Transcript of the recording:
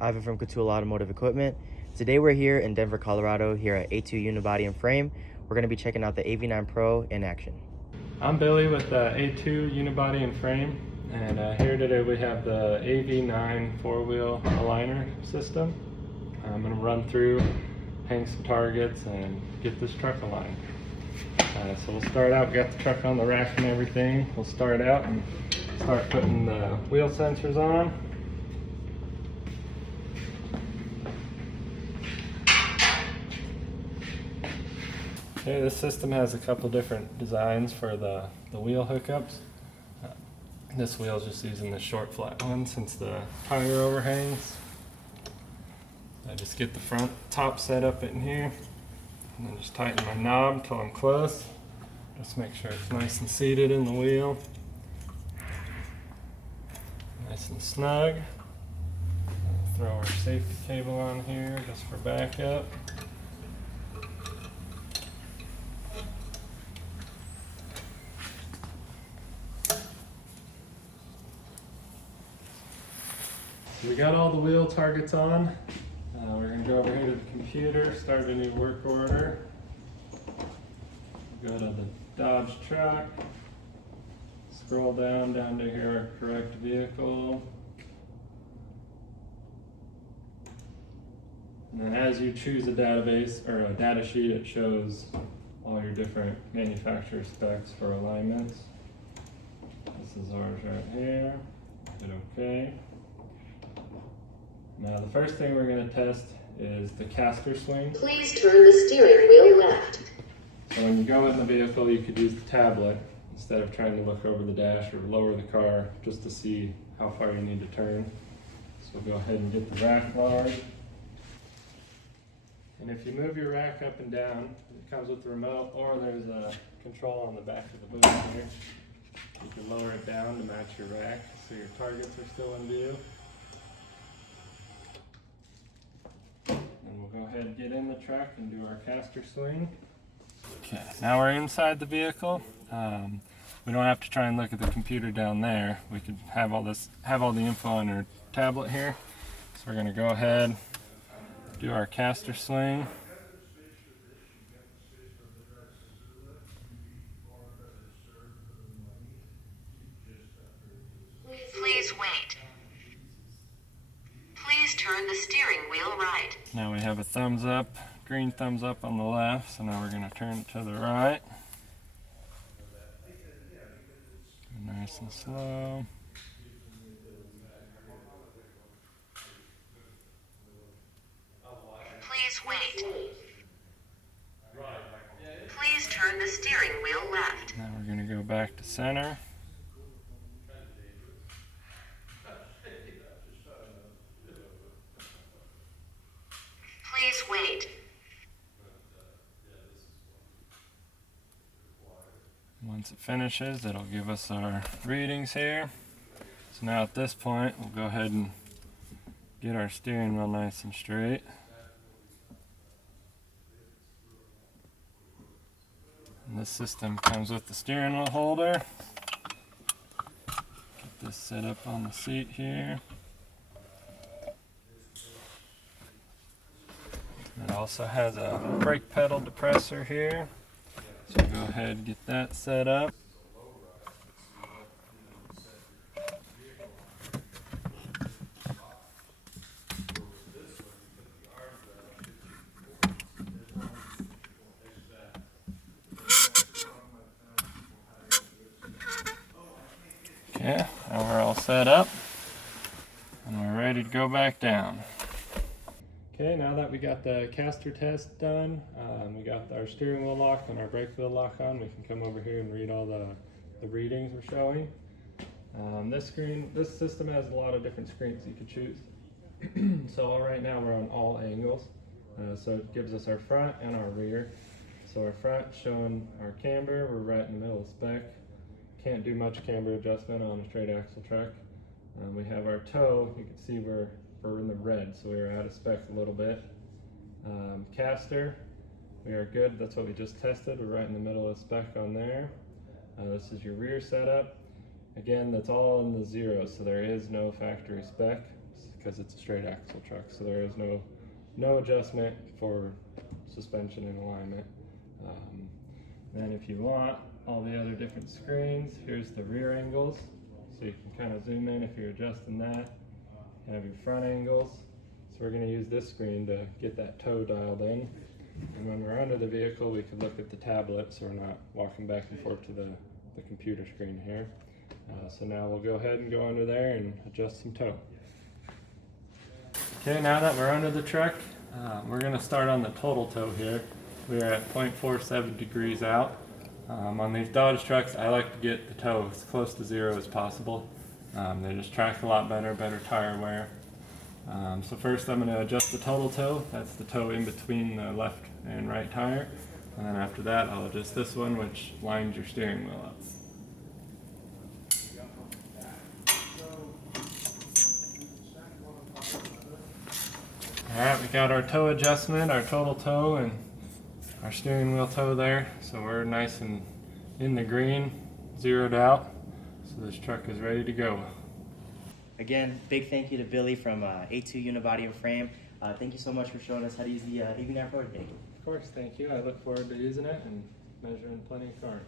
Ivan from A2 Automotive Equipment. Today we're here in Denver, Colorado, here at A2 Unibody and Frame. We're going to be checking out the AV9 Pro in action. I'm Billy with A2 Unibody and Frame, and here today we have the AV9 four-wheel aligner system. I'm going to run through, hang some targets, and get this truck aligned. So we'll start out, we got the truck on the rack and everything. We'll start out and start putting the wheel sensors on. Okay, this system has a couple different designs for the wheel hookups. This wheel is just using the short flat one since the tire overhangs. I just get the front top set up in here and then just tighten my knob until I'm close. Just make sure it's nice and seated in the wheel. Nice and snug. Throw our safety cable on here just for backup. We got all the wheel targets on. We're going to go over here to the computer, start a new work order. Go to the Dodge truck, scroll down to here, our correct vehicle. And then as you choose a database or a data sheet, it shows all your different manufacturer specs for alignments. This is ours right here. Hit OK. Now the first thing we're going to test is the caster swing. Please turn the steering wheel left. So when you go in the vehicle, you could use the tablet instead of trying to look over the dash or lower the car just to see how far you need to turn. So go ahead and get the rack lowered. And if you move your rack up and down, it comes with the remote, or there's a control on the back of the boot here. You can lower it down to match your rack so your targets are still in view. And we'll go ahead and get in the truck and do our caster swing. Okay, now we're inside the vehicle. We don't have to try and look at the computer down there. We could have all the info on our tablet here. So we're going to go ahead, do our caster swing. Please wait. Please turn the steering wheel right. Now we have a thumbs up, green thumbs up on the left, so now we're going to turn it to the right. Nice and slow. Please wait. Please turn the steering wheel left. Now we're going to go back to center. Please wait. Once it finishes, it'll give us our readings here. So now at this point, we'll go ahead and get our steering wheel nice and straight. And this system comes with the steering wheel holder. Get this set up on the seat here. It also has a brake pedal depressor here. So go ahead and get that set up. Okay, now we're all set up and we're ready to go back down. Okay, now that we got the caster test done, we got our steering wheel lock and our brake wheel lock on, we can come over here and read all the readings we're showing. This system has a lot of different screens you could choose. So right now we're on all angles. So it gives us our front and our rear. So our front showing our camber, we're right in the middle of spec. Can't do much camber adjustment on a straight axle truck. We have our toe, you can see we're in the red, so we are out of spec a little bit. Caster, we are good, that's what we just tested, we're right in the middle of spec on there. This is your rear setup. Again, that's all in the zeros, so there is no factory spec. It's because it's a straight axle truck, so there is no adjustment for suspension and alignment. Then if you want all the other different screens, here's the rear angles, so you can kind of zoom in if you're adjusting that. You have your front angles, so we're going to use this screen to get that toe dialed in. And when we're under the vehicle, we can look at the tablet, so we're not walking back and forth to the computer screen here. So now we'll go ahead and go under there and adjust some toe. Okay, now that we're under the truck, we're going to start on the total toe here. We're at 0.47 degrees out. On these Dodge trucks, I like to get the toe as close to zero as possible. They just track a lot better tire wear. So first I'm going to adjust the total toe. That's the toe in between the left and right tire. And then after that, I'll adjust this one, which lines your steering wheel up. Alright, we got our toe adjustment, our total toe, and our steering wheel toe there. So we're nice and in the green, zeroed out. So this truck is ready to go. Again, big thank you to Billy from A2 Unibody and Frame. Thank you so much for showing us how to use the AV9 Pro today. Of course, thank you. I look forward to using it and measuring plenty of cars.